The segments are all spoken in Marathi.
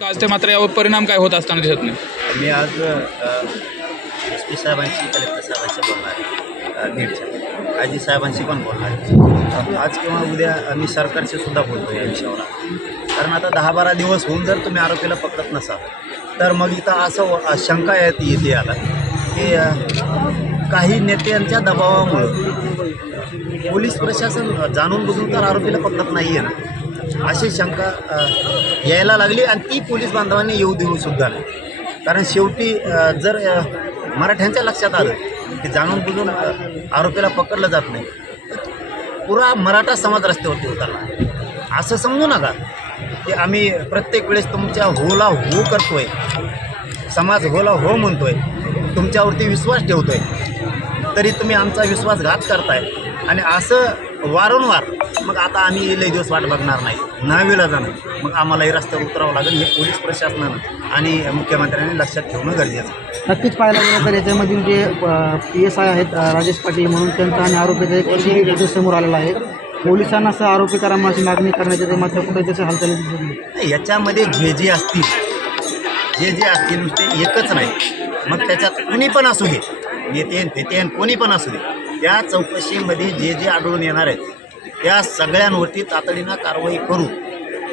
आज ते मात्र यावर परिणाम काय होत असताना दिसत नाही. मी आज एस पी साहेबांशी कलेक्टर साहेबांशी बोलणार आहे. अ, आजी साहेबांशी पण बोलणार आहे. आज किंवा उद्या आम्ही सरकारशी सुद्धा बोलतो या विषयावर. कारण आता दहा बारा दिवस होऊन जर तुम्ही आरोपीला पकडत नसाल तर मग इथं असं व- शंका येत येते आला की अ, काही नेत्यांच्या दबावामुळं पोलीस प्रशासन जाणून बुजून तर आरोपीला पकडत नाही आहे ना. अशी शंका यायला लागली आणि ती पोलीस बांधवांनी येऊ देऊ सुद्धा नाही. कारण शेवटी जर मराठ्यांच्या लक्षात आलं की जाणून बुजून आरोपीला पकडलं जात नाही पुरा मराठा समाज रस्त्यावरती उतरला. असं समजू नका की आम्ही प्रत्येक वेळेस तुमच्या होला हो करतोय समाज होला हो म्हणतोय तुमच्यावरती विश्वास ठेवतोय तरी तुम्ही आमचा विश्वासघात करताय. आणि असं वारंवार मग आता आम्ही लई दिवस वाट बघणार नाही. नावेला जाणार मग आम्हालाही रस्त्यावर उतरावं लागेल हे पोलीस प्रशासनानं आणि मुख्यमंत्र्यांनी लक्षात ठेवणं गरजेचं. नक्कीच पाहायला गेलं तर याच्यामधील जे पी एस आय आहेत राजेश पाटील म्हणून त्यांचा आणि आरोपीचा एक व्हिडिओ समोर आलेला आहे. पोलिसांना असं आरोपी करा माझी मागणी करण्याची ते मात्र कुठे त्याची हालचाली. नाही, याच्यामध्ये जे जे असतील जे जे असतील नुसते एकच नाही. मग त्याच्यात कुणी पण असू दे. नेते नेते कोणी पण असू दे. त्या चौकशीमध्ये जे जे आढळून येणार आहेत त्या सगळ्यांवरती तातडीनं कारवाई करू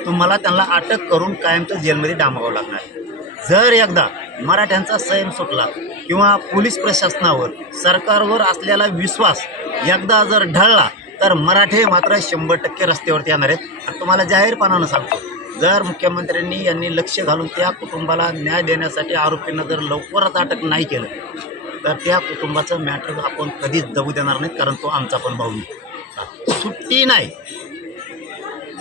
तुम्हाला त्यांना अटक करून कायमचं जेलमध्ये डांबावं लागणार आहे. जर एकदा मराठ्यांचा संयम सुटला किंवा पोलीस प्रशासनावर सरकारवर असलेला विश्वास एकदा जर ढळला तर मराठे मात्र शंभर टक्के रस्त्यावरती येणार आहेत आणि तुम्हाला जाहीरपणानं सांगतो जर मुख्यमंत्र्यांनी यांनी लक्ष घालून त्या कुटुंबाला न्याय देण्यासाठी आरोपींना जर लवकरच अटक नाही केलं तर त्या कुटुंबाचं मॅटर आपण कधीच दबू देणार नाहीत कारण तो आमचा पण भाऊ. सुट्टी नाही.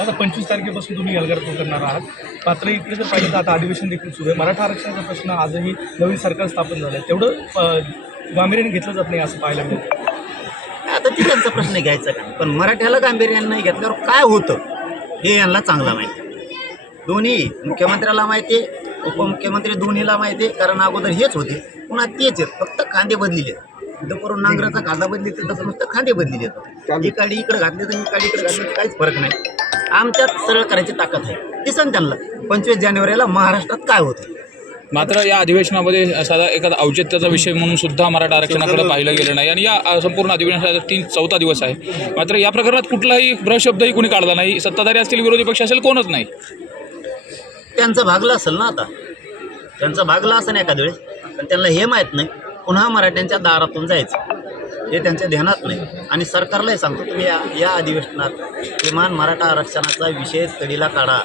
आता पंचवीस तारखेपासून तुम्ही एल्गार करणार आहात. मात्र इकडे जर पाहिलं तर आता अधिवेशन देखील सुरू आहे. मराठा आरक्षणाचा प्रश्न आजही नवीन सरकार स्थापन झालं आहे तेवढं गांभीर्याने घेतलं जात नाही असं पाहायला मिळतं आता ती त्यांचा प्रश्न घ्यायचा का? पण मराठ्याला गांभीर्यानं नाही घेतल्यावर काय होतं? हे यांना चांगलं माहिती. दोन्ही मुख्यमंत्र्याला माहिती आहे उपमुख्यमंत्री दोन्हीला माहिती आहे कारण अगोदर हेच होते. पुन्हा तेच आहेत फक्त खांदे बदलिले इथं करून नांगराचा खांदा बदली तर तसं नुसतं खांदे बदलिले इकडे इकडे घातले तर इकडे इकडे घातले तर काहीच फरक नाही. आमच्यात सरळ करायची ताकद आहे. दिसन त्यांना पंचवीस जानेवारीला महाराष्ट्रात काय होतं? मात्र या अधिवेशनामध्ये साधा एखादा औचित्याचा विषय म्हणून सुद्धा मराठा आरक्षणाकडे पाहिलं गेलं नाही. आणि या संपूर्ण अधिवेशनाचा तीन चौथा दिवस आहे. मात्र या प्रकरणात कुठलाही भ्रशब्दही कुणी काढला नाही. सत्ताधारी असतील विरोधी पक्ष असेल कोणच नाही. त्यांचं भागलं असेल ना आता? त्यांचं भागलं असेल एखाद्या वेळेस पण त्यांना हे माहीत नाही पुन्हा मराठ्यांच्या दारातून जायचं. हे त्यांच्या ध्यानात नाही. आणि सरकारलाही सांगतो तुम्ही या या अधिवेशनात किमान मराठा आरक्षणाचा विषय तडीला काढा.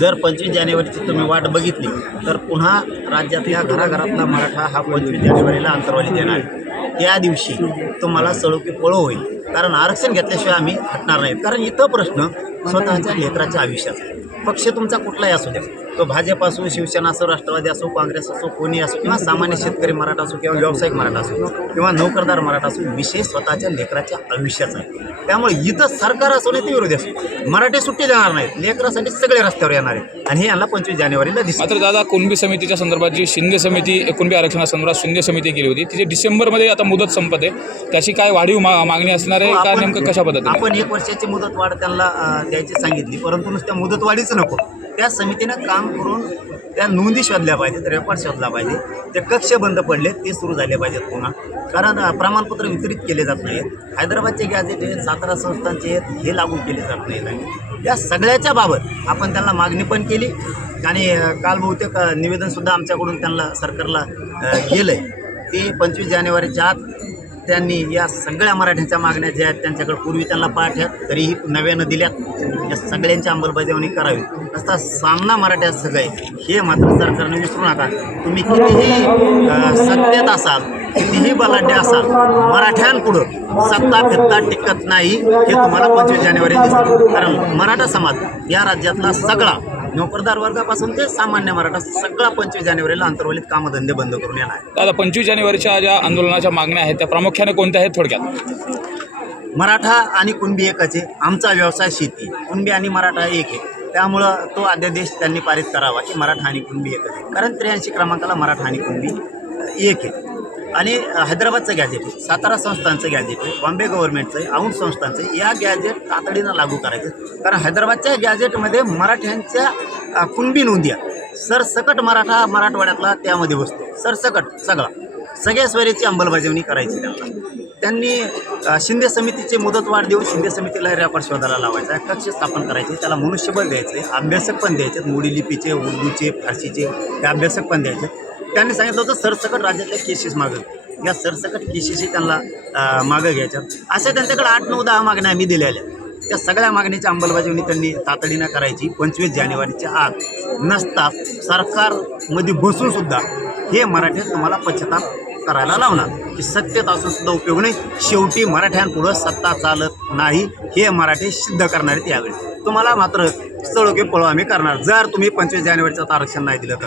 जर पंचवीस जानेवारीची तुम्ही वाट बघितली तर पुन्हा राज्यातल्या घराघरातला मराठा हा पंचवीस जानेवारीला अंतरवाली देणार आहे. त्या दिवशी तुम्हाला सळोकी पळो होईल. कारण आरक्षण घेतल्याशिवाय आम्ही हटणार नाहीत कारण इथं प्रश्न स्वतःच्या लेकराच्या आयुष्याचा आहे. पक्ष तुमचा कुठलाही असू द्या. तो भाजप असो शिवसेना असो राष्ट्रवादी असो काँग्रेस असो कोणी असो किंवा सामान्य शेतकरी मराठा असो किंवा व्यावसायिक मराठा असो किंवा नोकरदार मराठा असो विषय स्वतःच्या लेकराच्या आयुष्याचा आहे. त्यामुळे इथं सरकार असो नाही ते विरोधी असो. मराठी सुट्टी देणार नाहीत. लेकरासाठी सगळे रस्त्यावर येणार आहेत. आणि हे यांना पंचवीस जानेवारीला दिसतं. मात्र दादा कुणबी समितीच्या संदर्भात जी शिंदे समिती कुणबी आरक्षणासंदर्भात शिंदे समिती केली होती तिची डिसेंबरमध्ये आता मुदत संपत आहे. त्याची काय वाढीव मागणी असणार आहे का नेमकं कशा पद्धतीने? आपण एक वर्षाची मुदत वाढ त्यांना द्यायची सांगितली परंतु नुसत्या मुदत वाढीच नको. त्या समितीनं काम करून त्या नोंदी शोधल्या पाहिजेत रेकॉर्ड शोधला पाहिजे. ते कक्ष बंद पडले ते सुरू झाले पाहिजेत पुन्हा. कारण प्रमाणपत्र वितरित केले जात नाहीत. हैदराबादचे गॅजेट आहेत सातारा संस्थांचे आहेत हे लागू केले जात नाहीत. आणि या सगळ्याच्या बाबत आपण त्यांना मागणी पण केली. आणि काल बहुतेक निवेदनसुद्धा आमच्याकडून त्यांना सरकारला गेलं आहे ते पंचवीस जानेवारीच्या आत त्यांनी या सगळ्या मराठ्यांच्या मागण्या ज्या आहेत त्यांच्याकडे पूर्वी त्यांना पाठ्यात तरीही नव्यानं दिल्यात या सगळ्यांची अंमलबजावणी करावी. असता सामना मराठ्यात सगळे हे मात्र सरकारने विसरू नका. तुम्ही कितीही सत्तेत असाल कितीही बलाढ्य असाल मराठ्यांपुढं सत्ता फिरता टिकत नाही हे तुम्हाला पंचवीस जानेवारी दिसतं. कारण मराठा समाज या राज्यातला सगळा नोकरदार वर्गापासून ते सामान्य मराठा सगळा पंचवीस जानेवारीला अंतर्वलित कामधंदे बंद करून येणार आहे दादा पंचवीस जानेवारीच्या ज्या आंदोलनाच्या मागण्या आहेत त्या प्रामुख्याने कोणत्या आहेत थोडक्यात? मराठा आणि कुणबी एकाचे आमचा व्यवसाय शेती कुणबी आणि मराठा एक आहे. त्यामुळं तो अध्यादेश त्यांनी पारित करावा की मराठा आणि कुणबी एकच आहे. कारण त्र्याऐंशी क्रमांकाला मराठा आणि कुणबी एक आहे. आणि हैदराबादचं गॅजेट आहे. सातारा संस्थांचं गॅजेट आहे. बॉम्बे गव्हर्नमेंटचं आहे. औंध संस्थांचं आहे. या गॅजेट तातडीनं लागू करायचं. कारण हैदराबादच्या गॅजेटमध्ये मराठ्यांच्या कुणबी नोंदी सरसकट मराठा मराठवाड्यातला त्यामध्ये बसतो. सरसकट सगळा. सगळ्या स्वरीची अंमलबजावणी करायची त्यांना. त्यांनी शिंदे समितीचे मुदतवाढ देऊन शिंदे समितीला रॅपर शोधायला लावायचा. कक्ष स्थापन करायचे. त्याला मनुष्यबळ द्यायचे. अभ्यासक पण द्यायचे. मोडी लिपीचे उर्दूचे फारसीचे हे अभ्यासक पण द्यायचे. त्यांनी सांगितलं होतं सरसकट राज्यातल्या केसेस मागं या सरसकट केसेसही त्यांना मागं घ्यायच्या अशा त्यांच्याकडे आठ नऊ दहा मागण्या आम्ही दिलेल्या त्या सगळ्या मागणीची अंमलबजावणी त्यांनी तातडीनं करायची. पंचवीस जानेवारीच्या आत नसता सरकारमध्ये बसूनसुद्धा हे मराठे तुम्हाला पश्चाताप करायला लावणार. की सत्तेत असून सुद्धा उपयोग नाही. शेवटी मराठ्यांपुढं सत्ता चालत नाही. हे मराठी सिद्ध करणार आहेत यावेळी. तुम्हाला मात्र स्थळोके पळो आम्ही करणार. जर तुम्ही पंचवीस जानेवारीचं आरक्षण नाही दिलं तर.